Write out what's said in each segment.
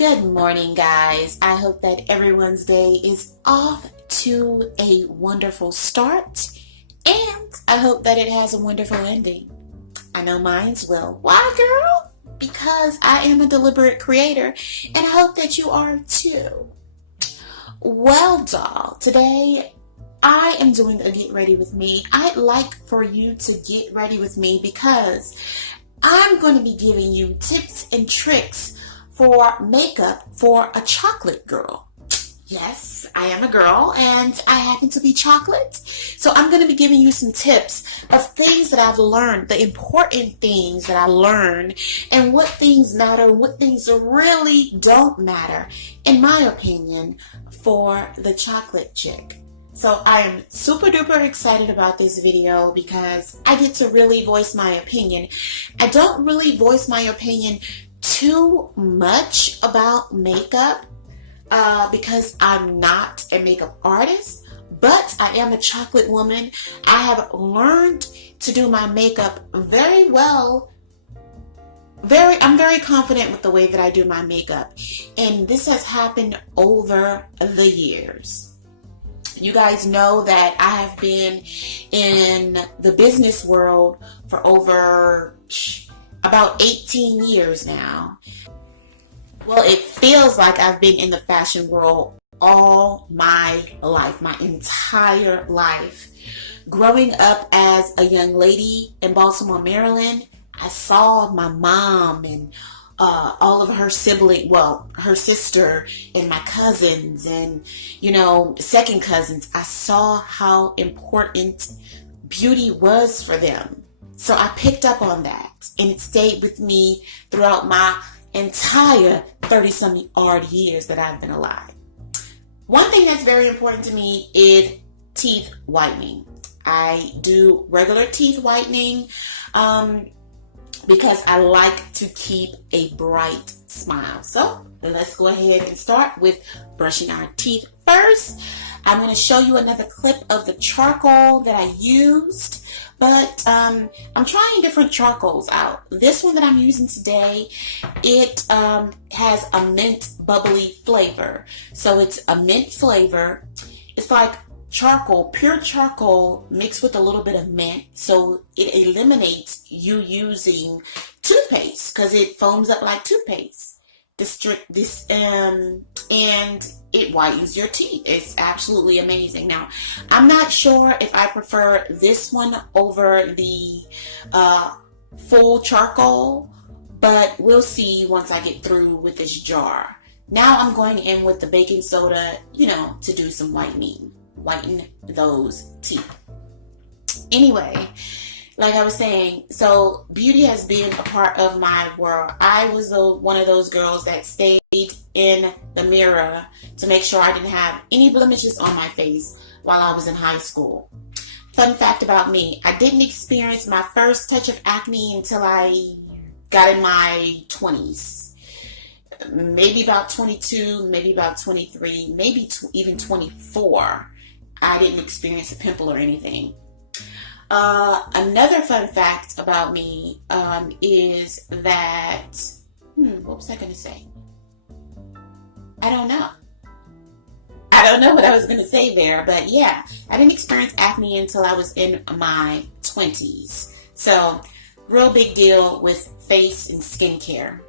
Good morning, guys. I hope that everyone's day is off to a wonderful start, and I hope that it has a wonderful ending. I know mine's will. Why, girl? Because I am a deliberate creator, and I hope that you are too. Well, doll, today I am doing a get ready with me. I'd like for you to get ready with me because I'm going to be giving you tips and tricks for makeup for a chocolate girl. Yes, I am a girl and I happen to be chocolate. So I'm going to be giving you some tips of things that I've learned, the important things that I learned, and what things matter, what things really don't matter, in my opinion, for the chocolate chick. So I am super duper excited about this video because I get to really voice my opinion. I don't really voice my opinion too much about makeup because I'm not a makeup artist, but I am a chocolate woman. I have learned to do my makeup very well. I'm very confident with the way that I do my makeup, and this has happened over the years. You guys know that I have been in the business world for over about 18 years now. Well, it feels like I've been in the fashion world all my life, my entire life. Growing up as a young lady in Baltimore, Maryland, I saw my mom and all of her siblings, well, her sister and my cousins and, second cousins. I saw how important beauty was for them. So I picked up on that, and it stayed with me throughout my entire 30-some odd years that I've been alive. One thing that's very important to me is teeth whitening. I do regular teeth whitening because I like to keep a bright smile. So let's go ahead and start with brushing our teeth first. I'm going to show you another clip of the charcoal that I used, but I'm trying different charcoals out. This one that I'm using today, it has a mint bubbly flavor. So it's a mint flavor. It's like charcoal, pure charcoal mixed with a little bit of mint. So it eliminates you using toothpaste because it foams up like toothpaste. And it whitens your teeth. It's absolutely amazing. Now, I'm not sure if I prefer this one over the full charcoal, but we'll see once I get through with this jar. Now I'm going in with the baking soda, to do some whitening. Whiten those teeth. Anyway, like I was saying, so beauty has been a part of my world. I was one of those girls that stayed in the mirror to make sure I didn't have any blemishes on my face while I was in high school. Fun fact about me, I didn't experience my first touch of acne until I got in my 20s. Maybe about 22, maybe about 23, maybe even 24. I didn't experience a pimple or anything. Another fun fact about me is that, what was I going to say? I don't know. I don't know what I was going to say there, but yeah, I didn't experience acne until I was in my 20s. So, real big deal with face and skincare.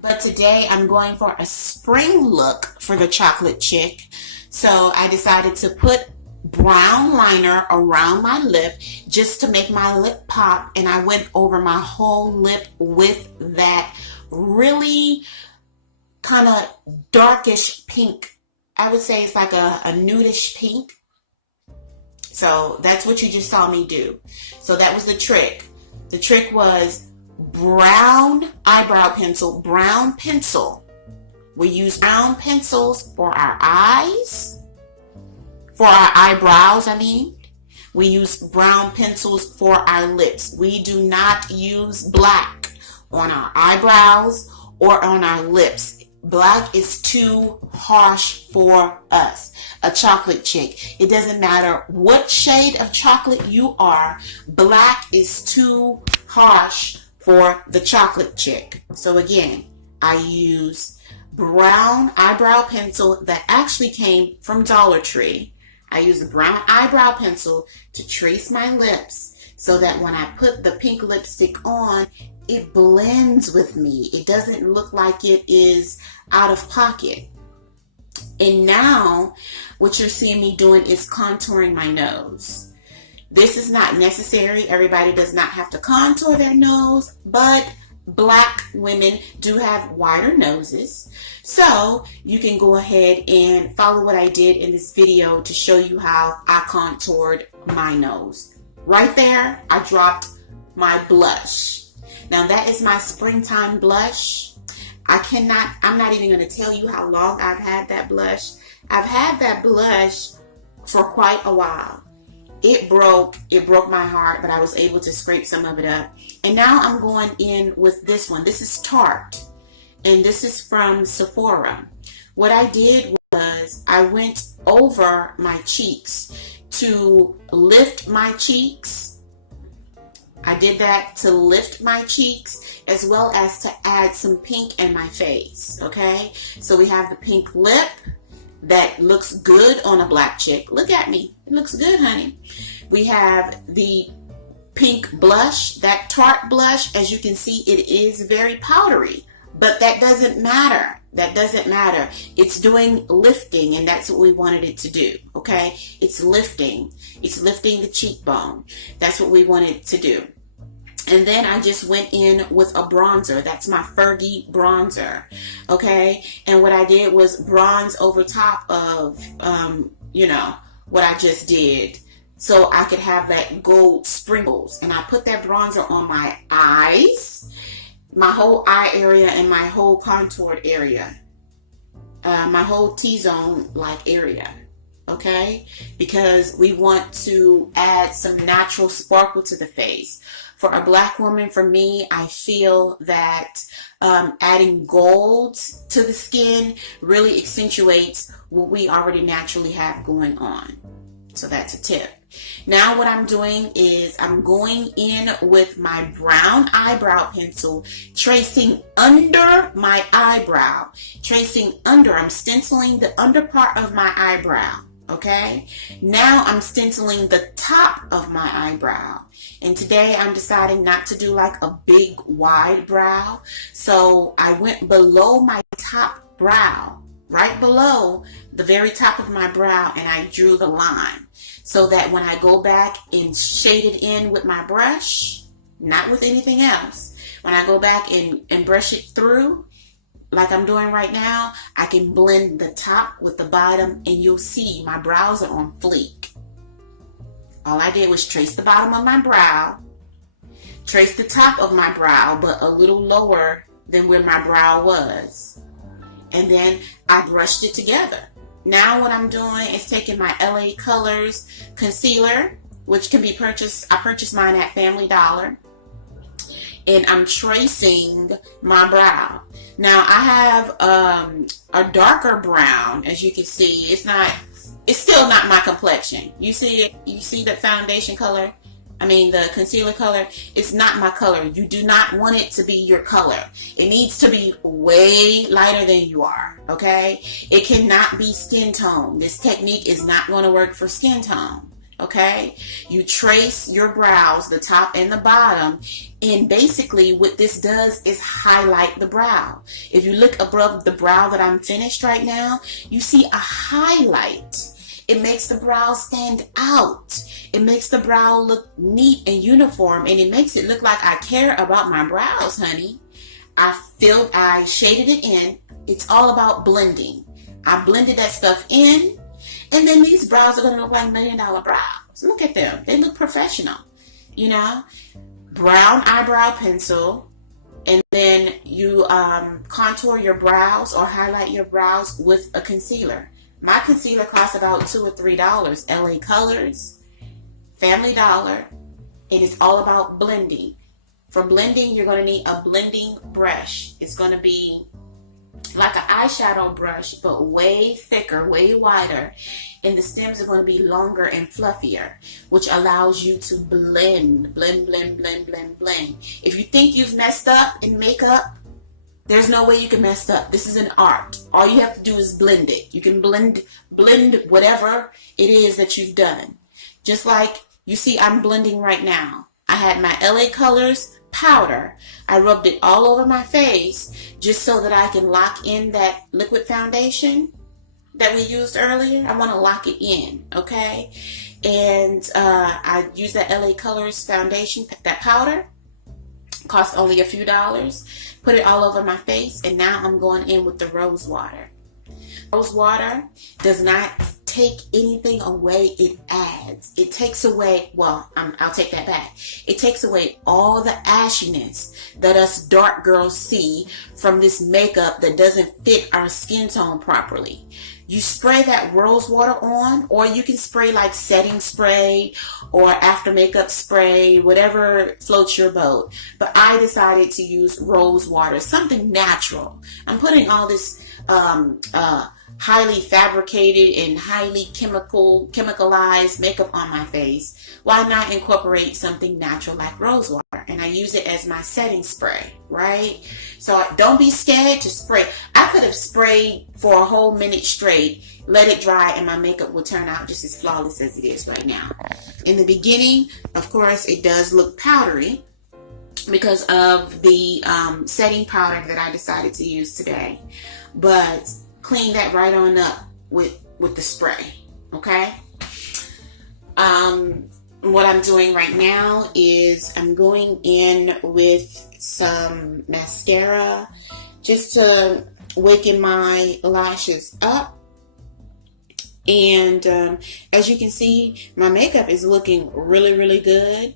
But today I'm going for a spring look for the chocolate chick. So I decided to put brown liner around my lip just to make my lip pop, and I went over my whole lip with that really kind of darkish pink. I would say it's like a nudish pink. So that's what you just saw me do. So that was the trick. The trick was brown eyebrow pencil, brown pencil. We use brown pencils for our eyes, for our eyebrows, We use brown pencils for our lips. We do not use black on our eyebrows or on our lips. Black is too harsh for us. A chocolate chick. It doesn't matter what shade of chocolate you are. Black is too harsh for the chocolate chick. So again, I use brown eyebrow pencil that actually came from Dollar Tree. I use a brown eyebrow pencil to trace my lips so that when I put the pink lipstick on, it blends with me. It doesn't look like it is out of pocket. And now what you're seeing me doing is contouring my nose. This is not necessary. Everybody does not have to contour their nose, but Black women do have wider noses. So you can go ahead and follow what I did in this video to show you how I contoured my nose. Right there, I dropped my blush. Now that is my springtime blush. I'm not even going to tell you how long I've had that blush. I've had that blush for quite a while. It broke my heart, but I was able to scrape some of it up. And now I'm going in with this one. This is Tarte, and this is from Sephora. What I did was I went over my cheeks to lift my cheeks. I did that to lift my cheeks as well as to add some pink in my face, okay? So we have the pink lip that looks good on a black chick. Look at me. It looks good, honey. We have the pink blush, that Tarte blush. As you can see, it is very powdery, but that doesn't matter. That doesn't matter. It's doing lifting, and that's what we wanted it to do, okay? It's lifting. It's lifting the cheekbone. That's what we wanted to do. And then I just went in with a bronzer. That's my Fergie bronzer, okay? And what I did was bronze over top of, what I just did, so I could have that gold sprinkles. And I put that bronzer on my eyes, my whole eye area, and my whole contoured area, my whole T-zone like area, okay? Because we want to add some natural sparkle to the face. For a black woman, for me, I feel that adding gold to the skin really accentuates what we already naturally have going on. So that's a tip. Now what I'm doing is I'm going in with my brown eyebrow pencil, tracing under my eyebrow. I'm stenciling the under part of my eyebrow, okay? Now I'm stenciling the top of my eyebrow. And today I'm deciding not to do like a big wide brow. So I went below my top brow, right below the very top of my brow, and I drew the line. So that when I go back and shade it in with my brush, not with anything else, when I go back and brush it through, like I'm doing right now, I can blend the top with the bottom, and you'll see my brows are on fleek. All I did was trace the bottom of my brow, trace the top of my brow, but a little lower than where my brow was. And then I brushed it together. Now what I'm doing is taking my LA Colors concealer, which can be purchased. I purchased mine at Family Dollar. And I'm tracing my brow. Now I have a darker brown, as you can see. It's still not my complexion. You see it? You see the foundation color? The concealer color. It's not my color. You do not want it to be your color. It needs to be way lighter than you are, okay? It cannot be skin tone. This technique is not going to work for skin tone, Okay, you trace your brows, the top and the bottom, and basically what this does is highlight the brow. If you look above the brow that I'm finished right now, you see a highlight. It makes the brow stand out. It makes the brow look neat and uniform, and it makes it look like I care about my brows, honey. I shaded it in. It's all about blending. I blended that stuff in, and then these brows are going to look like $1 million brows. Look at them. They look professional, you know. Brown eyebrow pencil, and then you contour your brows or highlight your brows with a concealer. My concealer costs about $2 or $3. LA Colors, Family Dollar. It is all about blending. For blending, you're going to need a blending brush. It's going to be like an eyeshadow brush, but way thicker, way wider. And the stems are going to be longer and fluffier, which allows you to blend, blend, blend, blend, blend, blend. If you think you've messed up in makeup, there's no way you can mess up. This is an art. All you have to do is blend it. You can blend whatever it is that you've done. Just like you see I'm blending right now. I had my LA Colors powder. I rubbed it all over my face just so that I can lock in that liquid foundation that we used earlier. I want to lock it in, okay? And I used that LA Colors foundation, that powder. Cost only a few dollars. Put it all over my face, and now I'm going in with the rose water. Rose water does not take anything away, it adds. It takes away, well, I'll take that back. It takes away all the ashiness that us dark girls see from this makeup that doesn't fit our skin tone properly. You spray that rose water on, or you can spray like setting spray or after makeup spray, whatever floats your boat. But I decided to use rose water, something natural. I'm putting all this highly fabricated and highly chemicalized makeup on my face. Why not incorporate something natural like rose water? And I use it as my setting spray, right? So don't be scared to spray. I could have sprayed for a whole minute straight, let it dry, and my makeup would turn out just as flawless as it is right now. In the beginning, of course, it does look powdery because of the setting powder that I decided to use today. But clean that right on up with the spray, okay? What I'm doing right now is I'm going in with some mascara just to waken my lashes up. And as you can see, my makeup is looking really, really good.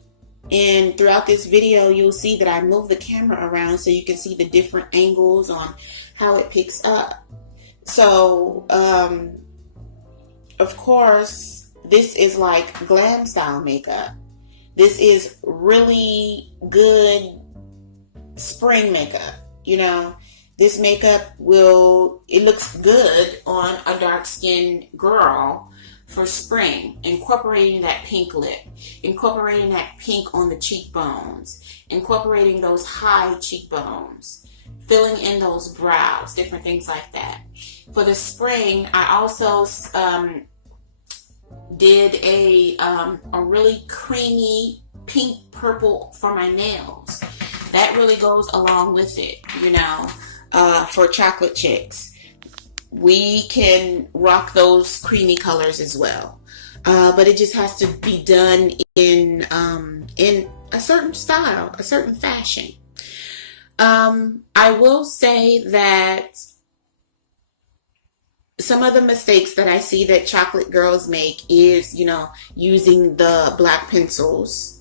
And throughout this video, you'll see that I move the camera around so you can see the different angles on how it picks up. So, of course, this is like glam style makeup. This is really good spring makeup. You know, this makeup it looks good on a dark skinned girl for spring. Incorporating that pink lip, incorporating that pink on the cheekbones, incorporating those high cheekbones, filling in those brows, different things like that. For the spring, I also did a really creamy pink purple for my nails. That really goes along with it, you know, for chocolate chicks. We can rock those creamy colors as well. But it just has to be done in a certain style, a certain fashion. I will say that some of the mistakes that I see that chocolate girls make is, you know, using the black pencils.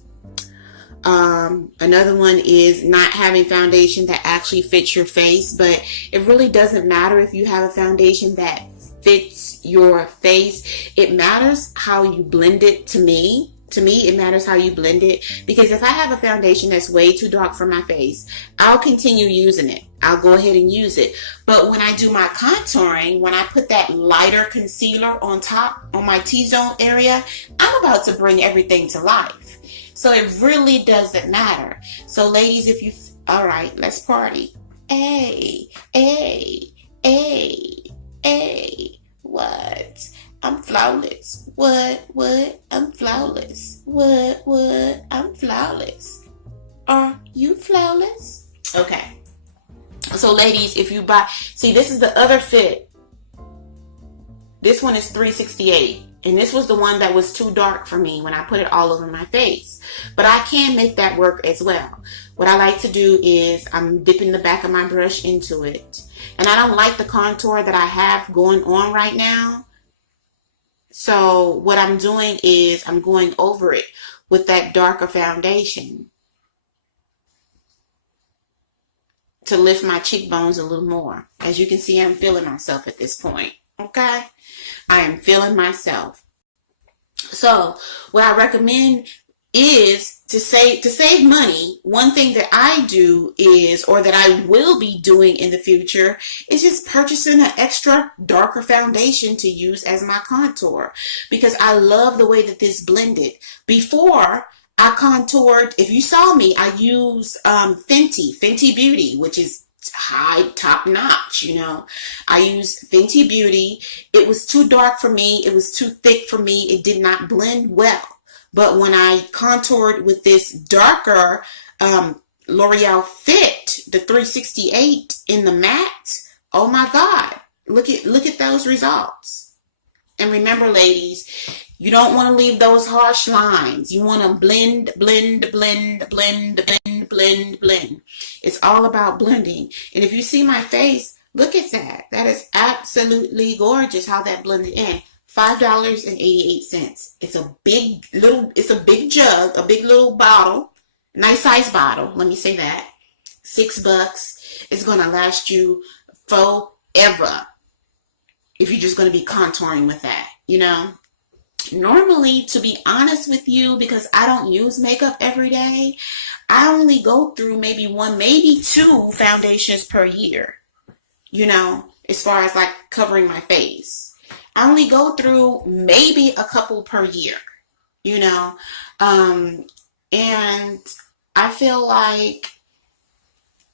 Another one is not having foundation that actually fits your face, but it really doesn't matter if you have a foundation that fits your face. It matters how you blend it. To me, it matters how you blend it, because if I have a foundation that's way too dark for my face, I'll continue using it. I'll go ahead and use it. But when I do my contouring, when I put that lighter concealer on top, on my T-zone area, I'm about to bring everything to life. So it really doesn't matter. So ladies, all right, let's party. Hey, what? I'm flawless. What? I'm flawless. What? I'm flawless. Are you flawless? Okay. So ladies, if you buy, see, this is the other fit. This one is $368. And this was the one that was too dark for me when I put it all over my face. But I can make that work as well. What I like to do is I'm dipping the back of my brush into it. And I don't like the contour that I have going on right now. So what I'm doing is I'm going over it with that darker foundation to lift my cheekbones a little more. As you can see, I'm feeling myself at this point. Okay? I am feeling myself. So what I recommend is to save money. One thing that I do is, or that I will be doing in the future, is just purchasing an extra darker foundation to use as my contour, because I love the way that this blended. Before I contoured, if you saw me, I use Fenty Beauty, which is high top notch, you know. I used Fenty Beauty. It was too dark for me. It was too thick for me. It did not blend well. But when I contoured with this darker L'Oreal Fit, the 368 in the matte, oh my God, look at those results. And remember, ladies, you don't want to leave those harsh lines. You want to blend. It's all about blending. And if you see my face, look at that. That is absolutely gorgeous how that blended in. $5.88. It's a big jug, a big little bottle, nice size bottle. Let me say that. $6. It's gonna last you forever if you're just gonna be contouring with that, you know. Normally, to be honest with you, because I don't use makeup every day, I only go through maybe one, maybe two foundations per year, you know, as far as like covering my face. I only go through maybe a couple per year, you know, and I feel like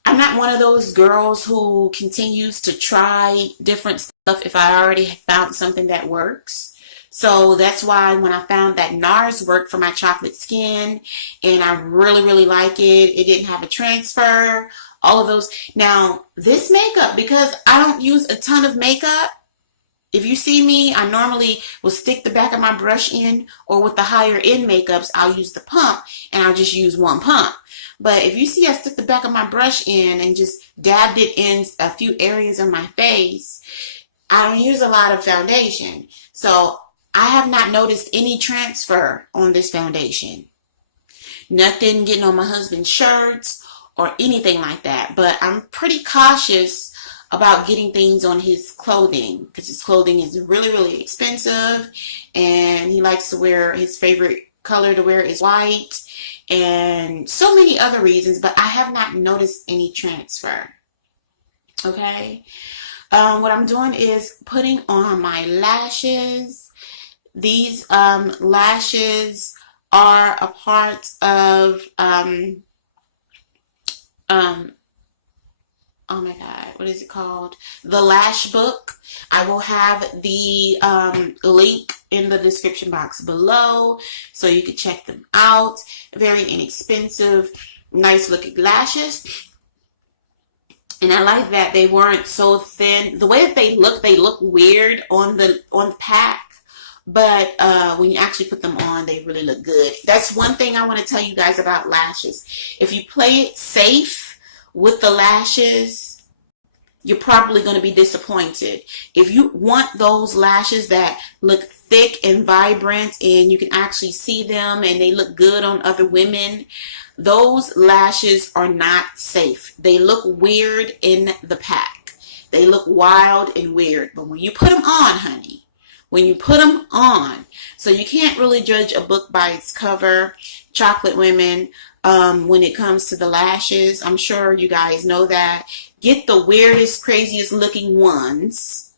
I'm not one of those girls who continues to try different stuff if I already found something that works. So that's why when I found that NARS worked for my chocolate skin, and I really like it didn't have a transfer, all of those. Now, this makeup, because I don't use a ton of makeup, if you see me, I normally will stick the back of my brush in, or with the higher end makeups, I'll use the pump, and I'll just use one pump. But if you see I stick the back of my brush in and just dabbed it in a few areas of my face, I don't use a lot of foundation. So I have not noticed any transfer on this foundation. Nothing getting on my husband's shirts or anything like that. But I'm pretty cautious about getting things on his clothing, because his clothing is really expensive, and he likes to wear, his favorite color to wear is white, and so many other reasons, but I have not noticed any transfer. Okay, what I'm doing is putting on my lashes. These lashes are a part of oh my God, what is it called? The Lash Book. I will have the link in the description box below, so you can check them out. Very inexpensive, nice looking lashes. And I like that they weren't so thin. The way that they look weird on the pack, but when you actually put them on, they really look good. That's one thing I want to tell you guys about lashes. If you play it safe with the lashes, you're probably going to be disappointed. If you want those lashes that look thick and vibrant and you can actually see them and they look good on other women, those lashes are not safe. They look weird in the pack. They look wild and weird. But when you put them on, honey, when you put them on, so you can't really judge a book by its cover, chocolate women, when it comes to the lashes. I'm sure you guys know that. Get the weirdest, craziest looking ones,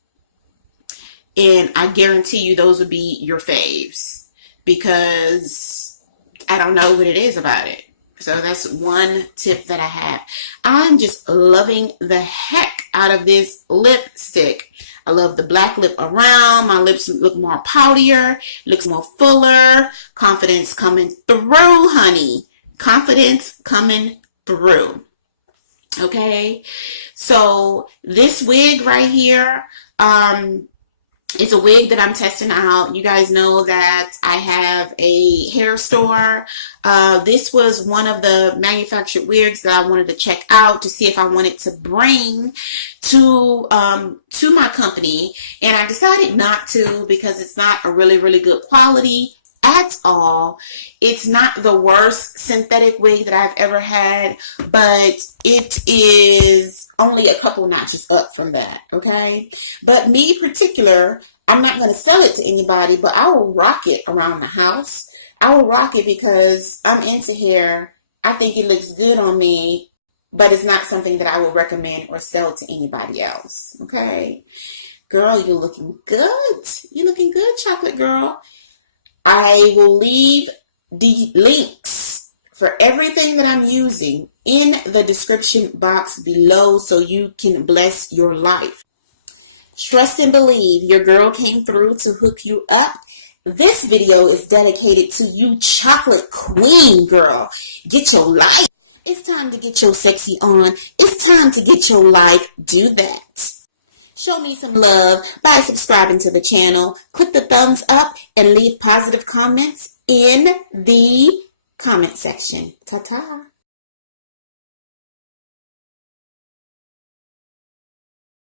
and I guarantee you those will be your faves, because I don't know what it is about it. So that's one tip that I have. I'm just loving the heck out of this lipstick. I love the black lip around. My lips look more poutier, looks more fuller. Confidence coming through, honey. Confidence coming through. Okay, so this wig right here, it's a wig that I'm testing out. You guys know that I have a hair store. This was one of the manufactured wigs that I wanted to check out to see if I wanted to bring to my company, and I decided not to because it's not a really good quality at all. It's not the worst synthetic wig that I've ever had, but it is only a couple notches up from that, okay? But me particular, I'm not going to sell it to anybody, but I will rock it around the house. I will rock it because I'm into hair. I think it looks good on me, but it's not something that I would recommend or sell to anybody else, okay? Girl, you're looking good. You're looking good, chocolate girl. I will leave the links for everything that I'm using in the description box below so you can bless your life. Trust and believe your girl came through to hook you up. This video is dedicated to you, chocolate queen girl. Get your life. It's time to get your sexy on. It's time to get your life. Do that. Show me some love by subscribing to the channel. Click the thumbs up and leave positive comments in the comment section. Ta-ta.